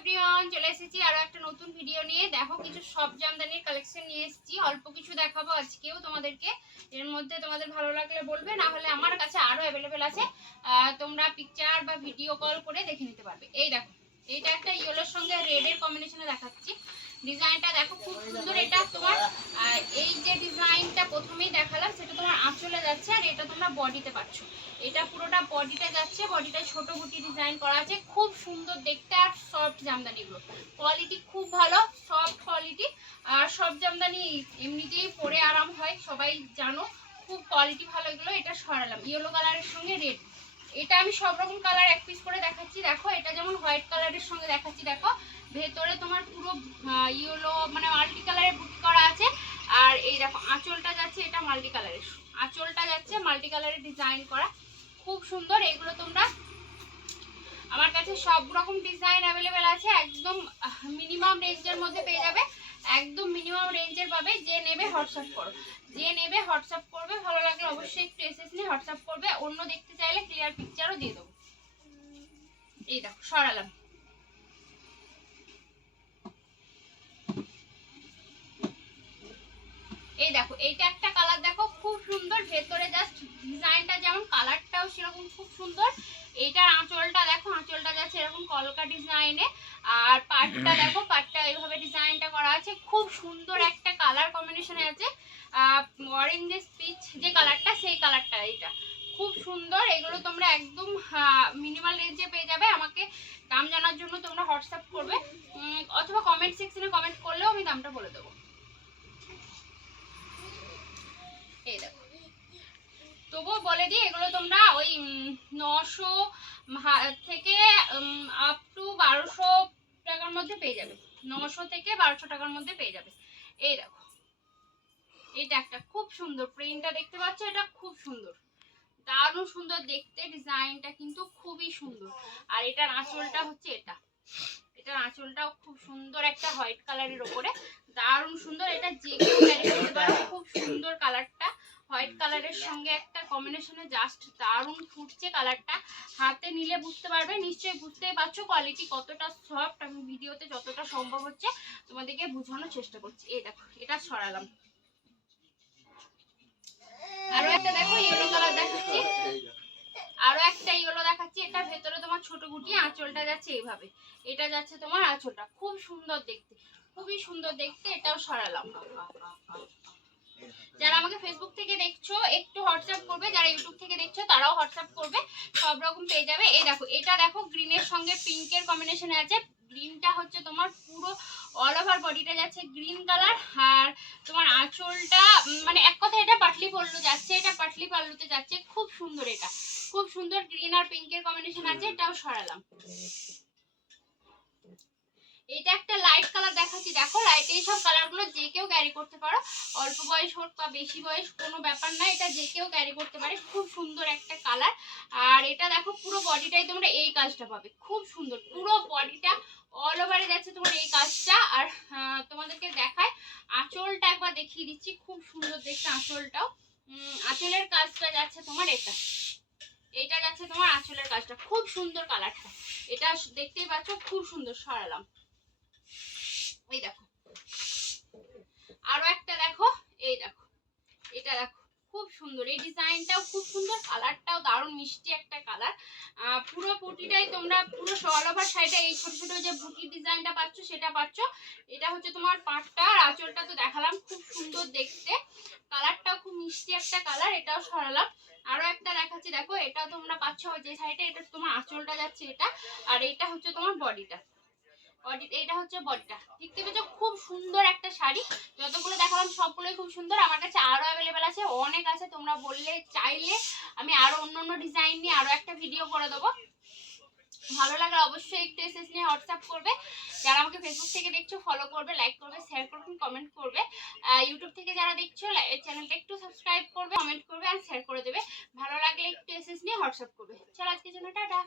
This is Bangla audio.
এভরিওয়ান, চলে এসেছি আরো একটা নতুন ভিডিও নিয়ে। দেখো কিছু সব জামদানির কালেকশন নিয়ে এসেছি, অল্প কিছু দেখাবো আজকেও তোমাদেরকে। এর মধ্যে তোমাদের ভালো লাগলে বলবে, না হলে আমার কাছে আরো অ্যাভেলেবেল আছে, তোমরা পিকচার বা ভিডিও কল করে দেখে নিতে পারবে। এই দেখো, এইটা একটা ইয়েলোর সঙ্গে রেডের কম্বিনেশনে দেখাচ্ছি। ডিজাইনটা দেখো খুব সুন্দর। এটা তোমার এই যে ডিজাইনটা প্রথমেই দেখালাম সেটা তোমার আঁচলে যাচ্ছে, আর এটা তোমরা বডিতে পাচ্ছ। এটা পুরোটা বডিটা যাচ্ছে, বডিটা ছোট বুটি ডিজাইন করা আছে, খুব সুন্দর দেখতে। আর সফট জামদানিগুলো কোয়ালিটি খুব ভালো, সফট কোয়ালিটি। আর সব জামদানি এমনিতেই পরে আরাম হয়, সবাই জানো, খুব কোয়ালিটি ভালো এগুলো। এটা সরালাম ইয়েলো কালারের সঙ্গে রেড। এটা আমি সব রকম কালার এক পিস করে দেখাচ্ছি। দেখো এটা যেমন হোয়াইট কালারের সঙ্গে দেখাচ্ছি, দেখো ভেতরে তোমার পুরো ইয়েলো মানে মাল্টি কালারের বুটি করা আছে। আর এই দেখো আঁচলটা যাচ্ছে, এটা মাল্টি কালারের আঁচলটা যাচ্ছে, মাল্টি কালারের ডিজাইন করা, খুব সুন্দর। এগুলো তোমরা আমার কাছে সব রকম ডিজাইন অ্যাভেলেবেল আছে, একদম মিনিমাম রেঞ্জের মধ্যে পেয়ে যাবে, একদম মিনিমাম রেঞ্জের পাবে। যে নেবে হোয়াটসঅ্যাপ করো, যে নেবে হোয়াটসঅ্যাপ করবে, ভালো লাগলে অবশ্যই একটু এসএস নিয়ে হোয়াটসঅ্যাপ করবে। অন্য দেখতে চাইলে ক্লিয়ার পিকচারও দিয়ে দেবো। এই দেখো সরালাম। এই দেখো এইটা একটা কালার, দেখো খুব সুন্দর, ভেতরে জাস্ট ডিজাইনটা যেমন কালারটাও সেরকম খুব সুন্দর। এইটার আঁচলটা দেখো, আঁচলটা যাচ্ছে এরকম কলকা ডিজাইনে। আর পাটটা দেখো, পাটটা এইভাবে ডিজাইনটা করা আছে, খুব সুন্দর একটা কালার কম্বিনেশনে আছে। অরেঞ্জেস পিচ যে কালারটা, সেই কালারটা এটা খুব সুন্দর। এগুলো তোমরা একদম মিনিমাল রেঞ্জে পেয়ে যাবে। আমাকে দাম জানার জন্য তোমরা হোয়াটসঅ্যাপ করবে, অথবা কমেন্ট সেকশনে কমেন্ট করলেও আমি দামটা বলে দেবো। এই দেখো, তবুও বলে দিই, এগুলো তোমরা ওই 900 থেকে আপ টু 1200 টাকার মধ্যে পেয়ে যাবে। 900 থেকে 1200 টাকার মধ্যে পেয়ে যাবে। এই দেখো এটা একটা খুব সুন্দর, প্রিন্টটা দেখতে পাচ্ছ, এটা খুব সুন্দর, দারুণ সুন্দর দেখতে। ডিজাইনটা কিন্তু খুবই সুন্দর। আর এটার আঁচলটা হচ্ছে এটা, এটার আঁচলটাও খুব সুন্দর, একটা হোয়াইট কালারের ওপরে, দারুণ সুন্দর। এটা যে কেউ ক্যারি করতে পারো, খুব সুন্দর কালারটা, হোয়াইট কালারের সঙ্গে একটা কম্বিনেশনে জাস্ট দারুণ ফুটছে কালারটা। হাতে নিলে বুঝতে পারবে, নিশ্চয়ই বুঝতেই পারছো কোয়ালিটি কতটা সফট। আমি ভিডিওতে যতটা সম্ভব হচ্ছে তোমাদেরকে বোঝানোর চেষ্টা করছি। এই দেখো এটা সরালাম। আরো একটা দেখো ইয়েলো কালার দেখাচ্ছি, আরো একটা ইয়েলো দেখাচ্ছি। এটা ভেতরে তোমার ছোট গুটি, আঁচলটা যাচ্ছে এইভাবে, এটা যাচ্ছে তোমার আঁচলটা, খুব সুন্দর দেখতে, খুবই সুন্দর দেখতে। এটাও সরালাম। যারা আমাকে ফেসবুক থেকে দেখছো একটু হোয়াটসঅ্যাপ করবে, যারা ইউটিউব থেকে দেখছো তারাও হোয়াটসঅ্যাপ করবে, সব রকম পেয়ে যাবে। এই দেখো এটা দেখো গ্রিনের সঙ্গে পিঙ্কের কম্বিনেশনে আছে। গ্রিনটা হচ্ছে তোমার পুরো অল ওভার বডিটা যাচ্ছে গ্রিন কালার। আর তোমার আঁচলটা মানে এক কথা এটা পাটলি পল্লু যাচ্ছে, এটা পাটলি পাল্লুতে যাচ্ছে, খুব সুন্দর। এটা খুব সুন্দর, গ্রিন আর পিঙ্কের কম্বিনেশন আছে। এটাও সরালাম। এটা একটা লাইট কালার দেখাচ্ছি, দেখো লাইট, এই সব কালারগুলো যে কেউ ক্যারি করতে পারো, অল্প বয়স হোক বা বেশি বয়স কোনো ব্যাপার না, এটা যে কেউ ক্যারি করতে পারে, খুব সুন্দর একটা কালার। আর এটা দেখো পুরো বডিটাই তোমরা এই কাজটা পাবে, খুব সুন্দর, পুরো বডিটা অল ওভারে যাচ্ছে তোমার এই কাজটা। আর তোমাদেরকে দেখায় আঁচলটা একবার দেখিয়ে দিচ্ছি, খুব সুন্দর দেখতে আঁচলটাও। আঁচলের কাজটা যাচ্ছে তোমার এটা, এটা যাচ্ছে তোমার আঁচলের কাজটা, খুব সুন্দর কালারটা। এটা দেখতেই পাচ্ছ, খুব সুন্দর। সরালাম। এই দেখো আরো একটা দেখো, এই দেখো এটা দেখো খুব সুন্দর, এই ডিজাইনটাও খুব সুন্দর, কালারটাও দারুণ মিষ্টি একটা কালার। পুরো বুটিটাই তোমরা পুরো অল ওভার সাইডে এই ছোট ছোট যে বুটির ডিজাইনটা পাচ্ছ সেটা পাচ্ছ। এটা হচ্ছে তোমার পাটটা, আর আঁচলটা তো দেখালাম, খুব সুন্দর দেখতে, কালারটাও খুব মিষ্টি একটা কালার। এটাও সরালাম। আরো একটা দেখাচ্ছি, দেখো এটা তোমরা পাচ্ছ যে সাইডে, এটা তোমার আঁচলটা যাচ্ছে এটা, আর এটা হচ্ছে তোমার বডিটা, এটা হচ্ছে বডিটা, দেখতে পেয়েছো, খুব সুন্দর একটা শাড়ি। যতগুলো দেখালাম সবগুলোই খুব সুন্দর। আমার কাছে আরো অ্যাভেলেবেল আছে, অনেক আছে, তোমরা বললে চাইলে আমি আরো অন্য ডিজাইন নিয়ে আরো একটা ভিডিও করে দেবো। ভালো লাগলে অবশ্যই একটু এসএস নিয়ে হোয়াটসঅ্যাপ করবে। যারা আমাকে ফেসবুক থেকে দেখছো ফলো করবে, লাইক করবে, শেয়ার করবে, কমেন্ট করবে। ইউটিউব থেকে যারা দেখছো চ্যানেলটা একটু সাবস্ক্রাইব করবে, কমেন্ট করবে আর শেয়ার করে দেবে। ভালো লাগলে একটু এসএস নিয়ে হোয়াটসঅ্যাপ করবে। চলো আজকের জন্য টাটা।